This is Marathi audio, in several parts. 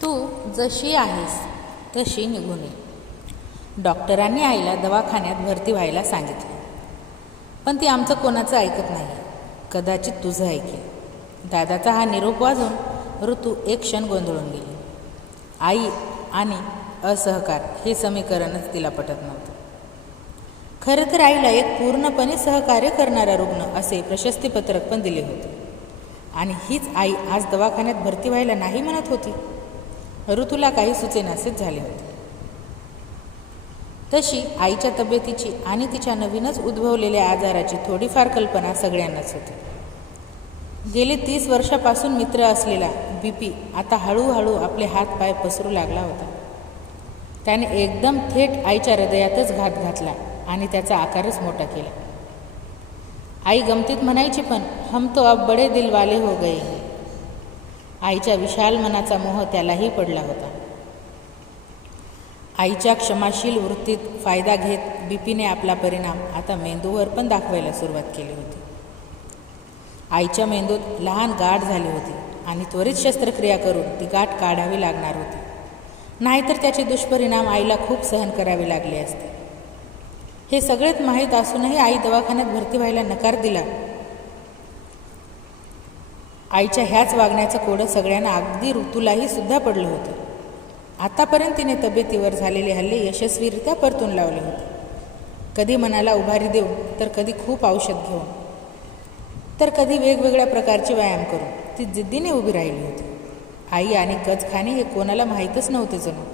तू जशी आहेस तशी निघून ये. डॉक्टरांनी आईला दवाखान्यात भरती व्हायला सांगितले, पण ती आमचं कोणाचं ऐकत नाही. कदाचित तुझं ऐकेल. दादाचा हा निरोप वाजून ऋतू एक क्षण गोंधळून गेली. आई आणि असहकार हे समीकरणच तिला पटत नव्हतं. खरं तर आईला एक पूर्णपणे सहकार्य करणारा रुग्ण असे प्रशस्तीपत्रक पण दिले होते, आणि हीच आई आज दवाखान्यात भरती व्हायला नाही म्हणत होती. ऋतूला काही सुचेनासेच झाले होते. तशी आईच्या तब्येतीची आणि तिच्या नवीनच उद्भवलेल्या आजाराची थोडीफार कल्पना सगळ्यांनाच होती. गेले 30 वर्षापासून मित्र असलेला BP आता हळूहळू आपले हातपाय पसरू लागला होता. त्याने एकदम थेट आईच्या हृदयातच घात घातला आणि त्याचा आकारच मोठा केला. आई गमतीत म्हणायची, पण हम तो अब बडे दिल वाले हो गए हैं. आईच्या विशाल मनाचा मोह त्यालाही पडला होता. आईच्या क्षमाशील वृत्तीत फायदा घेत BPने आपला परिणाम आता मेंदूवर पण दाखवायला सुरुवात केली होती. आईच्या मेंदूत लहान गाठ झाली होती आणि त्वरित शस्त्रक्रिया करून ती गाठ काढावी लागणार होती. नाहीतर त्याचे दुष्परिणाम आईला खूप सहन करावे लागले असते. हे सगळेच माहीत असूनही आई दवाखान्यात भरती व्हायला नकार दिला. आईच्या ह्याच वागण्याचं कोडं सगळ्यांना, अगदी ऋतूलाही सुद्धा पडलं होतं. आतापर्यंत तिने तब्येतीवर झालेले हल्ले यशस्वीरित्या परतून लावले होते. कधी मनाला उभारी देऊन, तर कधी खूप औषध घेऊन, तर कधी वेगवेगळ्या प्रकारचे व्यायाम करून ती जिद्दीने उभी राहिली होती. आई आणि कचखाने हे कोणाला माहीतच नव्हते जणू.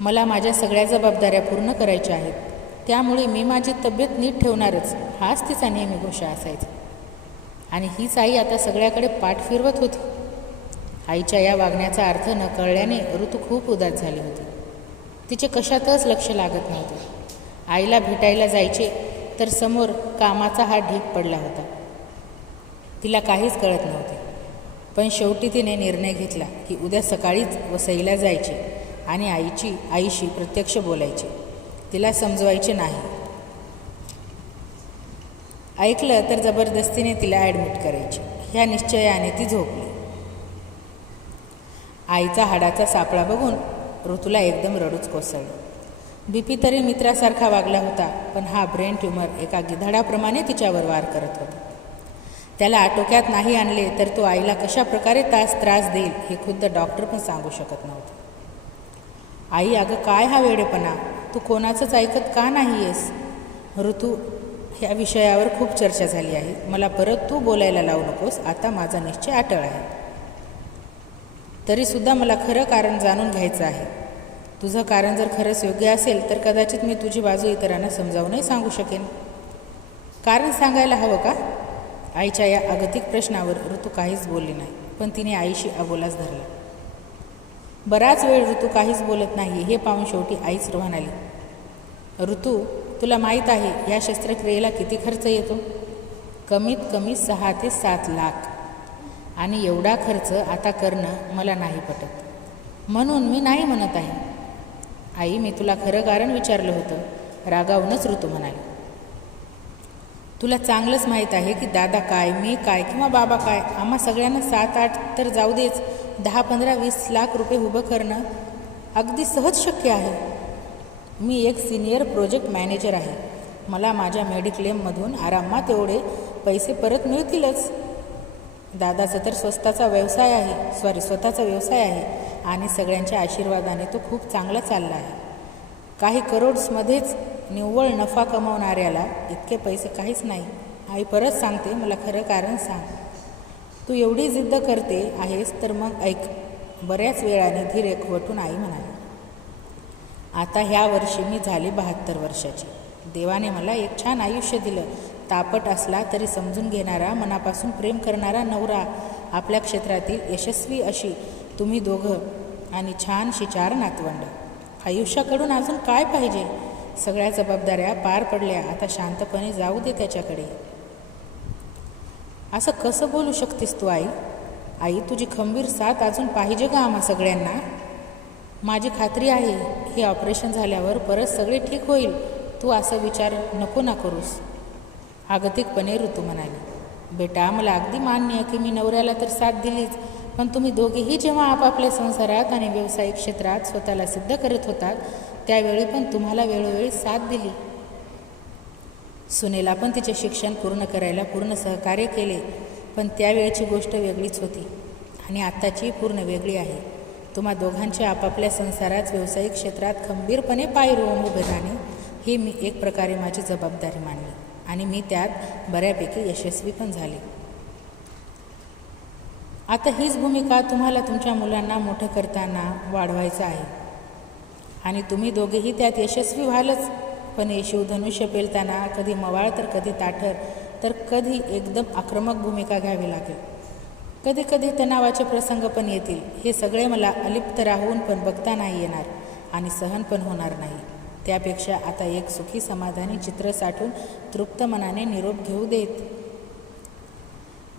मला माझ्या सगळ्या जबाबदाऱ्या पूर्ण करायच्या आहेत, त्यामुळे मी माझी तब्येत नीट ठेवणारच, हाच तिचा नेहमी घोषा असायचा. आणि हीच आई आता सगळ्याकडे पाठ फिरवत होती. आईच्या या वागण्याचा अर्थ न कळल्याने ऋतू खूप उदास झाली होती. तिचे कशातच लक्ष लागत नव्हते. आईला भेटायला जायचे तर समोर कामाचा हा ढीग पडला होता. तिला काहीच कळत नव्हते. पण शेवटी तिने निर्णय घेतला की उद्या सकाळीच वसईला जायचे आणि आईशी प्रत्यक्ष बोलायचे. तिला समजवायचे नाही. ऐकलं तर जबरदस्तीने तिला ॲडमिट करायचे. ह्या निश्चयाने ती झोपली. आईचा हाडाचा सापळा बघून ऋतूला एकदम रडूच कोसळलं. BP तरी मित्रासारखा वागला होता, पण हा ब्रेन ट्यूमर एका गिधाडाप्रमाणे तिच्यावर वार करत होता. त्याला आटोक्यात नाही आणले तर तो आईला कशा प्रकारे त्रास देईल हे खुद्द डॉक्टर पण सांगू शकत नव्हते. आई, अगं काय हा वेडेपणा, तू कोणाचंच ऐकत का नाही आहेस? ऋतू, ह्या विषयावर खूप चर्चा झाली आहे. मला परत तू बोलायला लावू नकोस. आता माझा निश्चय अटळ आहे. तरीसुद्धा मला खरं कारण जाणून घ्यायचं आहे. तुझं कारण जर खरंच योग्य असेल तर कदाचित मी तुझी बाजू इतरांना समजावूनही सांगू शकेन. कारण सांगायला हवं का? आईच्या या अगतिक प्रश्नावर ऋतू काहीच बोलली नाही, पण तिने आईशी अबोलाच धरला. बराच वेळ ऋतू काहीच बोलत नाही हे पाहून शेवटी आईच म्हणाली, ऋतू, तुला माहीत आहे या शस्त्रक्रियेला किती खर्च येतो? कमीत कमी 6 ते 7 लाख. आणि एवढा खर्च आता करणं मला नाही पटत, म्हणून मी नाही म्हणत आहे. आई, मी तुला खरं कारण विचारलं होतं, रागावूनच ऋतू म्हणाली. तुला चांगलंच माहीत आहे की दादा काय, मी काय किंवा बाबा काय, आम्हा सगळ्यांना 7-8 तर जाऊ देच, 10, 15, 20 लाख रुपये उभं करणं अगदी सहज शक्य आहे. मी एक सिनियर प्रोजेक्ट मॅनेजर आहे. मला माझ्या मेडिक्लेममधून आरामात एवढे पैसे परत मिळतीलच. दादाचा तर स्वतःचा व्यवसाय आहे आणि सगळ्यांच्या आशीर्वादाने तो खूप चांगला चालला आहे. काही करोड्समध्येच निव्वळ नफा कमावणाऱ्याला इतके पैसे काहीच नाही. आई, परत सांगते, मला खरं कारण सांग. तू एवढी जिद्द करते आहेस तर मग ऐक. बऱ्याच वेळाने धीर एकवटून आई म्हणाली, आता ह्या वर्षी मी झाले 72 वर्षाची. देवाने मला एक छान आयुष्य दिलं. तापट असला तरी समजून घेणारा, मनापासून प्रेम करणारा नवरा, आपल्या क्षेत्रातील यशस्वी अशी तुम्ही दोघं आणि छानशी 4 नातवंड. आयुष्याकडून अजून काय पाहिजे? सगळ्या जबाबदाऱ्या पार पडल्या. आता शांतपणे जाऊ दे त्याच्याकडे. असं कसं बोलू शकतेस तू आई? आई, तुझी खंबीर साथ अजून पाहिजे का आम्हा सगळ्यांना? माझी खात्री आहे हे ऑपरेशन झाल्यावर परत सगळे ठीक होईल. तू असं विचार नको ना करूस. आगतिकपणे ऋतू म्हणाली, बेटा, मला अगदी मान्य की मी नवऱ्याला तर साथ दिलीच, पण तुम्ही दोघेही जेव्हा आपापल्या संसारात आणि व्यावसायिक क्षेत्रात स्वतःला सिद्ध करत होतात त्यावेळी पण तुम्हाला वेळोवेळी साथ दिली. सुनेला पण तिचे शिक्षण पूर्ण करायला पूर्ण सहकार्य केले, पण त्यावेळची गोष्ट वेगळीच होती आणि आत्ताची पूर्ण वेगळी आहे. तुम्हा दोघांचे आपापल्या संसारात व्यावसायिक क्षेत्रात खंबीरपणे पाय रोवून उभे राहणे ही मी एक प्रकारे माझी जबाबदारी मानली आणि मी त्यात बऱ्यापैकी यशस्वी पण झाले. आता हीच भूमिका तुम्हाला तुमच्या मुलांना मोठं करताना वाढवायचं आहे आणि तुम्ही दोघेही त्यात यशस्वी व्हालच. पण हे शिवधनुष्य पेलताना कधी मवाळ तर कधी ताठर तर कधी एकदम आक्रमक भूमिका घ्यावी लागेल. कधी कधी तणावाचे प्रसंग पण येतील. हे सगळे मला अलिप्त राहून पण बघता नाही येणार आणि सहन पण होणार नाही. त्यापेक्षा आता एक सुखी समाधानी चित्र साठवून तृप्त मनाने निरोप घेऊ देत.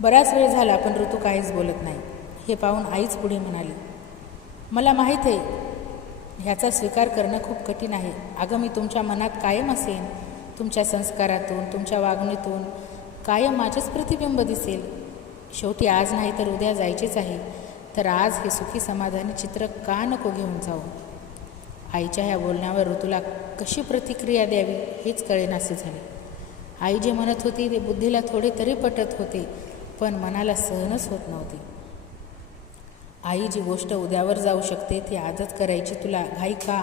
बराच वेळ झाला पण ऋतू काहीच बोलत नाही. हे पाहून आईच पुढे म्हणाली, मला माहीत आहे ह्याचा स्वीकार करणं खूप कठीण आहे. अगं मी तुमच्या मनात कायम असेन. तुमच्या संस्कारातून तुमच्या वागणीतून कायम माझेच प्रतिबिंब दिसेल. शेवटी आज नाही तर उद्या जायचेच आहे, तर आज हे सुखी समाधानी चित्र का नको घेऊन जाऊ. आईच्या ह्या बोलण्यावर ऋतूला कशी प्रतिक्रिया द्यावी हेच कळेनासे झाले. आई जे म्हणत होती ते बुद्धीला थोडे तरी पटत होते, पण मनाला सहनच होत नव्हते. आई जी गोष्ट उद्यावर जाऊ शकते ती आजच करायची तुला घाई का.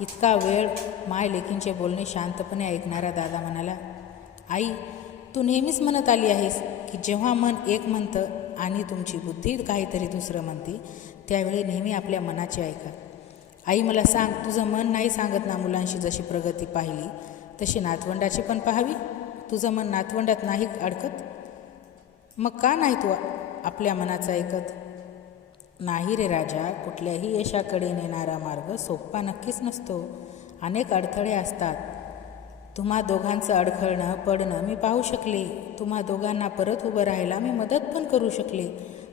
इतका वेळ माय लेकींचे बोलणे शांतपणे ऐकणारा दादा म्हणाला, आई तू नेहमीच म्हणत आली आहेस की जेव्हा मन एक म्हणतं आणि तुमची बुद्धी काहीतरी दुसरं म्हणते त्यावेळी नेहमी आपल्या मनाची ऐका. आई मला सांग, तुझं मन नाही सांगत ना मुलांशी जशी प्रगती पाहिली तशी नातवंडाची पण पाहावी. तुझं मन नातवंडात नाही अडकत, मग का नाही तू आपल्या मनाचं ऐकत. नाही रे राजा, कुठल्याही यशाकडे नेणारा मार्ग सोपा नक्कीच नसतो. अनेक अडथळे असतात. तुम्हा दोघांचं अडखळणं पडणं मी पाहू शकले. तुम्हा दोघांना परत उभं राहायला मी मदत पण करू शकले,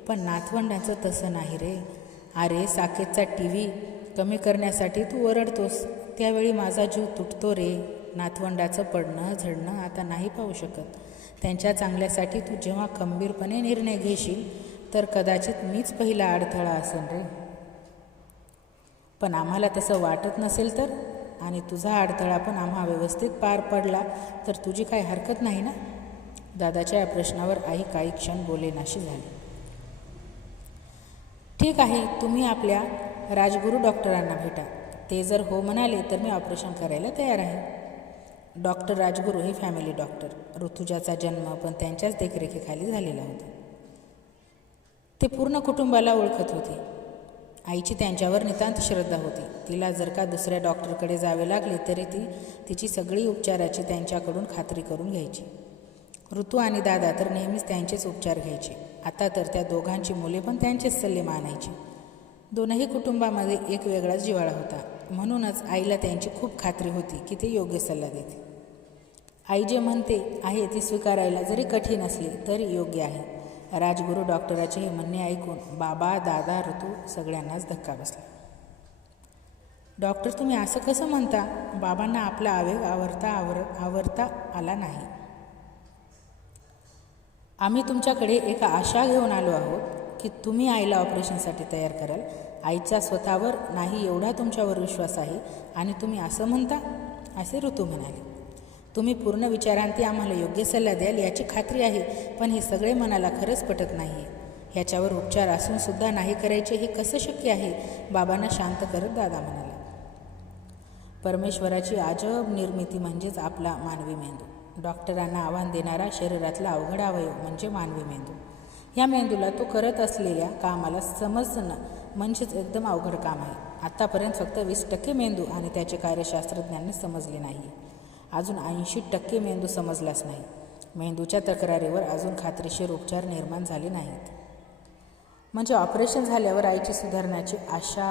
पण नातवंडांचं तसं नाही रे. अरे साकेतचा TV कमी करण्यासाठी तू ओरडतोस त्यावेळी माझा जीव तुटतो रे. नातवंडाचं पडणं झडणं आता नाही पाहू शकत. त्यांच्या चांगल्यासाठी तू जेव्हा खंबीरपणे निर्णय घेशील तर कदाचित मीच पहिला अडथळा असेल रे. पण आम्हाला तसं वाटत नसेल तर, आणि तुझा अडथळा पण आम्हा व्यवस्थित पार पडला तर तुझी काही हरकत नाही ना. दादाच्या या प्रश्नावर आई काही क्षण बोलेनाशी झाली. ठीक आहे, तुम्ही आपल्या राजगुरू डॉक्टरांना भेटा. ते जर हो म्हणाले तर मी ऑपरेशन करायला तयार आहे. डॉक्टर राजगुरू हे फॅमिली डॉक्टर. ऋतुजाचा जन्म पण त्यांच्याच देखरेखीखाली झालेला होता. ते पूर्ण कुटुंबाला ओळखत होते. आईची त्यांच्यावर नितांत श्रद्धा होती. तिला जर का दुसऱ्या डॉक्टरकडे जावे लागले तरी ती तिची सगळी उपचाराची त्यांच्याकडून खात्री करून घ्यायची. ऋतू आणि दादा तर नेहमीच त्यांचेच उपचार घ्यायचे. आता तर त्या दोघांची मुले पण त्यांचेच सल्ले मानायची. दोनही कुटुंबामध्ये एक वेगळाच जिव्हाळा होता. म्हणूनच आईला त्यांची खूप खात्री होती की ते योग्य सल्ला देते. आई जे म्हणते आहे ती स्वीकारायला जरी कठीण असली तरी योग्य आहे. राजगुरू डॉक्टराचे हे म्हणणे ऐकून बाबा दादा ऋतू सगळ्यांनाच धक्का बसला. डॉक्टर तुम्ही असं कसं म्हणता. बाबांना आपला आवेग आवरता आला नाही. आम्ही तुमच्याकडे एका आशा घेऊन आलो आहोत की तुम्ही आईला ऑपरेशनसाठी तयार कराल. आईचा स्वतःवर नाही एवढा तुमच्यावर विश्वास आहे आणि तुम्ही असं म्हणता, असे ऋतू म्हणाले. तुम्ही पूर्ण विचारांती आम्हाला योग्य सल्ला द्याल याची खात्री आहे, पण हे सगळे मनाला खरंच पटत नाही आहे. ह्याच्यावर उपचार असूनसुद्धा नाही करायचे हे कसं शक्य आहे. बाबांना शांत करत दादा म्हणाला, परमेश्वराची अजब निर्मिती म्हणजेच आपला मानवी मेंदू. डॉक्टरांना आव्हान देणारा शरीरातला अवघड अवयव म्हणजे मानवी मेंदू. ह्या मेंदूला तो करत असलेल्या कामाला समजणं म्हणजेच एकदम अवघड काम आहे. आत्तापर्यंत फक्त 20% मेंदू आणि त्याचे कार्यशास्त्रज्ञांनी समजले नाही. अजून 80% मेंदू समजलाच नाही. मेंदूच्या तक्रारीवर अजून खात्रीशीर उपचार निर्माण झाले नाहीत. म्हणजे ऑपरेशन झाल्यावर आईची सुधारण्याची आशा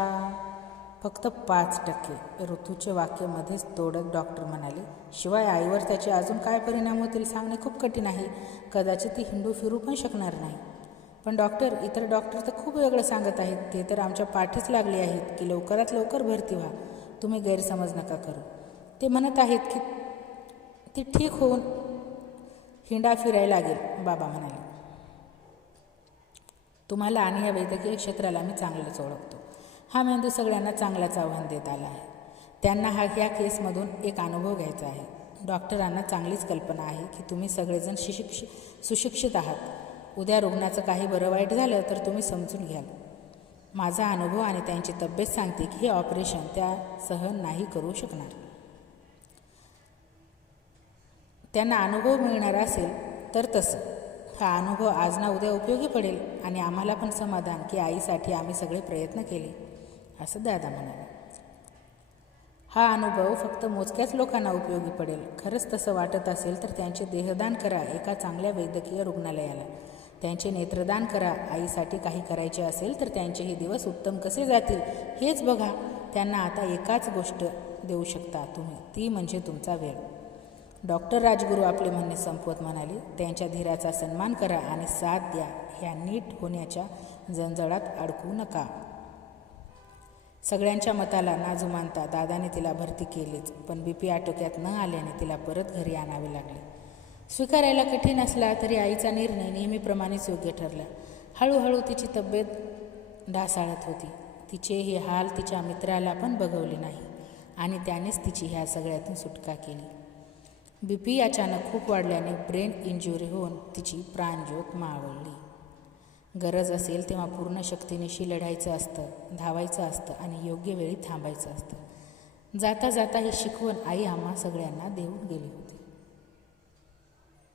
फक्त 5%. ऋतूचे वाक्य मध्येच तोडत डॉक्टर म्हणाले, शिवाय आईवर त्याचे अजून काय परिणाम होतील सांगणे खूप कठीण आहे. कदाचित ती हिंडू फिरू पण शकणार नाही. पण डॉक्टर, इतर डॉक्टर तर खूप वेगळं सांगत आहेत. ते तर आमच्या पाठीच लागले आहेत की लवकरात लवकर भरती व्हा. तुम्ही गैरसमज नका करू. ते म्हणत आहेत की ती ठीक होऊन हिंडा फिरायला लागेल. बाबा म्हणाले, तुम्हाला आणि या वैद्यकीय क्षेत्राला मी चांगलंच ओळखतो. हा मेंदू सगळ्यांना चांगलाच आव्हान देत आला आहे. त्यांना ह्या केसमधून एक अनुभव घ्यायचा आहे. डॉक्टरांना चांगलीच कल्पना आहे की तुम्ही सगळेजण सुशिक्षित आहात. उद्या रुग्णाचं काही बरं वाईट झालं तर तुम्ही समजून घ्याल. माझा अनुभव आणि त्यांची तब्येत सांगते की हे ऑपरेशन त्या सहन नाही करू शकणार. त्यांना अनुभव मिळणार असेल तर तसं. हा अनुभव आज ना उद्या उपयोगी पडेल आणि आम्हाला पण समाधान की आईसाठी आम्ही सगळे प्रयत्न केले, असं दादा म्हणाले. हा अनुभव फक्त मोजक्याच लोकांना उपयोगी पडेल. खरंच तसं वाटत असेल तर त्यांचे देहदान करा एका चांगल्या वैद्यकीय रुग्णालयाला. त्यांचे नेत्रदान करा. आईसाठी काही करायचे असेल तर त्यांचे हे दिवस उत्तम कसे जातील हेच बघा. त्यांना आता एकाच गोष्ट देऊ शकता तुम्ही, ती म्हणजे तुमचा वेळ. डॉक्टर राजगुरू आपले म्हणणे संपवत म्हणाले, त्यांच्या धीराचा सन्मान करा आणि साथ द्या. ह्या नीट होण्याच्या जंजाळात अडकू नका. सगळ्यांच्या मताला ना जुमानता दादाने तिला भरती केलीच, पण BP आटोक्यात न आल्याने तिला परत घरी आणावे लागले. स्वीकारायला कठीण असला तरी आईचा निर्णय नेहमीप्रमाणेच योग्य ठरला. हळूहळू तिची तब्येत ढासाळत होती. तिचे हे हाल तिच्या मित्राला पण बघवले नाही आणि त्यानेच तिची ह्या सगळ्यातून सुटका केली. BP अचानक खूप वाढल्याने ब्रेन इंज्युरी होऊन तिची प्राणज्योत मावळली. गरज असेल तेव्हा पूर्ण शक्तीनिशी लढायचं असतं, धावायचं असतं आणि योग्य वेळी थांबायचं असतं. जाता जाता ही शिकवण आई आम्हा सगळ्यांना देऊन गेली होती.